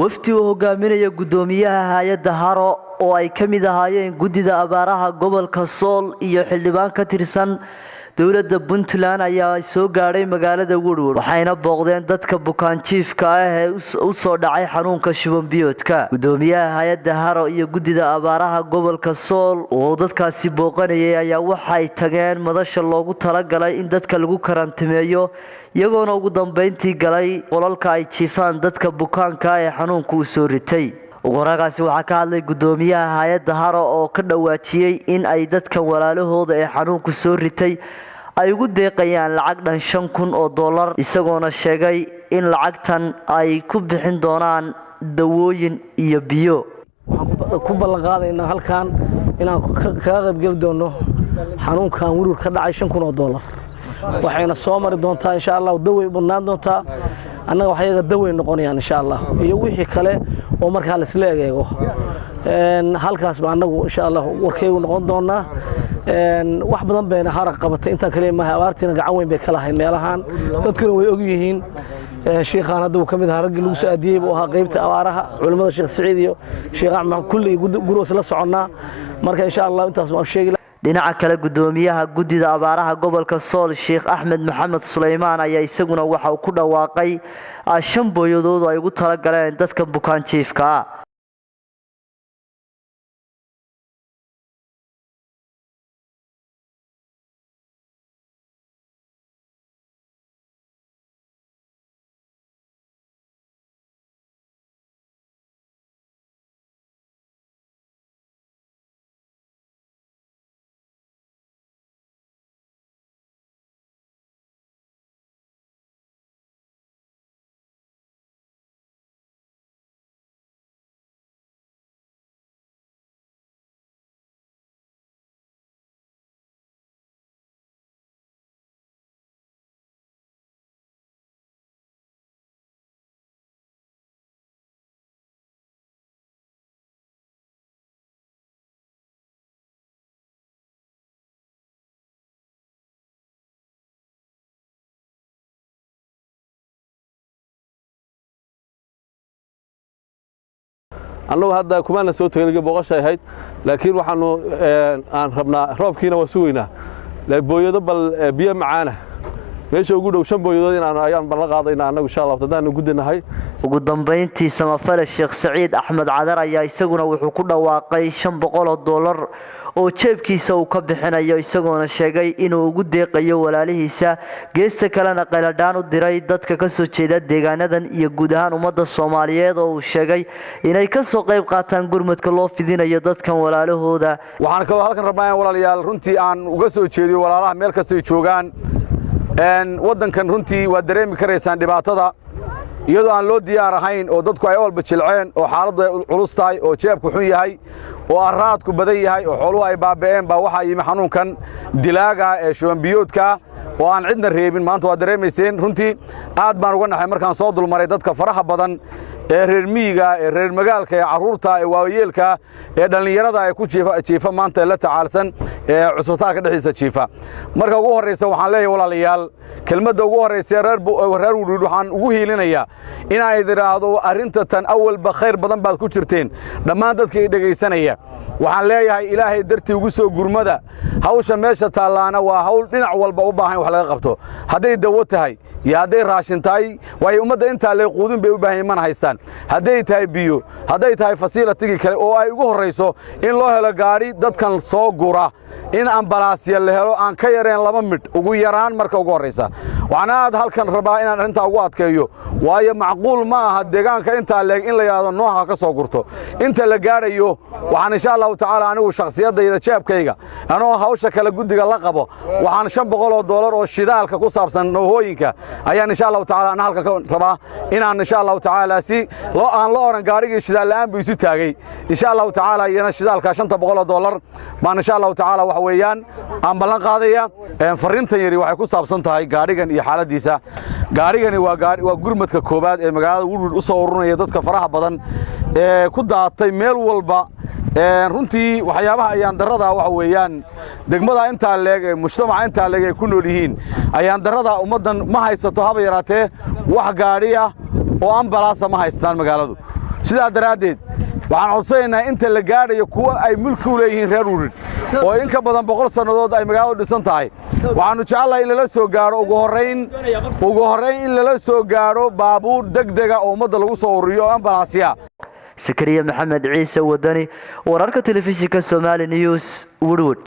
wafdi uu hogaaminayo gudoomiyaha hay'adda Haro oo ay kamid ahaayeen gudida abaaraha gobolka Sool iyo xildhibaan ka tirsan dawladda Puntland ayaa soo gaaray magaalada Woodward waxayna booqdeen dadka bukaan jiifka ah ee u soo dhacay xanuunka shuban biyoodka. Gudoomiyaha hay'adda Haro iyo gudida abaaraha gobolka Sool oo dadkaasi booqanayay ayaa waxay tageen madasha loogu talagalay in dadka lagu karantimeeyo iyagoona ugu dambeyntii galay qolalka ay jiifaan dadka bukaanka ee xanuunku soo ritay. wararkaasi waxaa ka hadlay gudoomiyaha hay'adda Haro oo ka dhawaajiyay in ay dadka walaalahooda ee xanuunku soo ritay ay ugu deeqayaan lacag dhan $5,000 isagoona sheegay in lacagtan ay ku bixin doonaan dawooyin iyo biyo. waxaan ku ballan qaadaynaa halkan inaan ka qayb gali doono xanuunkan Woodward ka dhacay $5,000 waxayna soo mari doontaa insha Allah dawooyin badnaan doontaa annaga waxyaga dawooyin noqonayaan insha Allah iyo wixii kale oo markaa la isla eego halkaas baa annagu insha Allah warkaygu noqon doonaa wax badan bayna haraq qabatay inta kale ma abaartina gacan weyn bay kala hayn meelahan dadkuna way og yihiin sheekhan hadda uu kamid ahaa rag lagu soo aadiyay oo ahaa qaybta abaaraha culimada Sheekh Saciid iyo Sheekh Axmed kulli gurigoos la soconaa marka insha Allah intaas ma sheegi dhinaca kale gudoomiyaha gudida abaaraha gobolka Sool Sheekh Axmed Maxamed Suleymaan ayaa isaguna waxa uu ku dhawaaqay 5 booyadood ay ugu tala galeen dadka bukaan jiifka ah. annagu hadda kumaana soo tagay booqashay ahayd laakiin waxaanu aan rabnaa roobkiina waa sugeynaa la booyado bal biyo macaana meesha ugu dhow 5 booyadood inaan ayaan ballan qaadaynaa annagu insha Allah tadaan gudanahay. ugu dambeyntii samafale Sheekh Saciid Axmed Cadar ayaa isaguna wuxuu ku dhawaaqay $500 oo jeebkiisa uu ka bixinayo isagoona sheegay inuu ugu deeqayo walaalihiisa geesta kalena qayladaan u diray dadka ka soo jeeda deegaanadan iyo guud ahaan ummadda Soomaaliyeed oo uu sheegay inay ka soo qayb qaataan gurmadka loo fidinayo dadkan walaalahooda. waxaan kaloo halkan rabnaa walaalayaal runtii aan uga soo jeediyo walaalaha meel kasta ay joogaan wadankan runtii waa dareemi karaysaan dhibaatada iyadoo aan loo diyaar ahayn oo dadku ay walba jilceen oo xaaladdu ay culus tahay oo jeebku xun yahay oo araadku badan yahay oo xooluhu ay baaba'een baa waxa yimi xanuunkan dilaaga ee shuban biyoodka oo aan cidna reebin maanta waa dareemayseen runtii aad baan uga naxay markaan soo dulmaray dadka faraha badan ee reer miyiga ee reer magaalka ee caruurta ee waayeelka ee dhalinyarada ay ku jiifa maanta la tacaalsan ee cusbitaalka dhexdiisa jiifa marka ugu horeysa waxaan leeyahay walaalayaal kelmadda ugu horeysa reer Woodward waxaan ugu hiilinayaa in ay yiraahdo arrinta tan awalba khayr badan baad ku jirteen dhammaan dadka ay dhageysanaya waxaan leeyahay ilaahay dartii ugu soo gurmada hawsha meesha taalaana waa hawl dhinac walba u baahan wax laga qabto haday dawo tahay iyo haday raashin tahay way ummadda inta leh quudin bay u baahan yihiin haystaan haday tahay biyo haday tahay facility kale oo ay ugu horeyso in loo helo gaari dadkan soo gura in ambalaasya la helo aan ka yareen 2 mid ugu yaraan marka ugu horeysa waxaan aad halkan rabaa inaan arinta ugu adkeeyo waayo macquul ma aha deegaanka inta leeg in la yaado nooha ka soo gurto inta la gaarayo waxaan insha Allah taala anigu shakhsiyadayda jeebkayga anoo hawsha kala gudiga la qabo waxaan $500 oo shidaalka ku saabsan noohooyinka ayaan insha Allah taala aan halka rabaa inaan insha Allah taala si loo aan la oran gaarigii shidaal la'aan buu isu taagay insha Allah taala iyana shidaalka $500 baan insha Allah taala wax weeyaan aan ballan qaadaya fariintan yari waxay ku saabsan tahay gaarigan iyo xaaladiisa gaarigani waa gurmadka koobaad ee magaalada Woodward u soo urunaya dadka faraha badan ee ku daatay meel walba runtii waxyaabaha ayaan darada waxa weeyaan degmada inta leeg ee mujtamaca inta leeg ay ku nool yihiin ayaan darada ummadan ma haysato haba yaraatee wax gaari ah oo ambalaas ma haystaan magaaladu sidaa daraaddeed waxaan codsanaynaa inta la gaadhayo kuwa ay mulki u leeyihiin reer Wurid oo in ka badan 100 sannadood ay magaaladu dhisan tahay waxaanu jecelahay in lala soo gaaro ugu horreyn in lala soo gaaro baabuur degdega oo ummadda lagu soo ururiyo ambalaasya Sakariya Maxamed Ciise Wadani wararka telefishinka Somali News Woodwood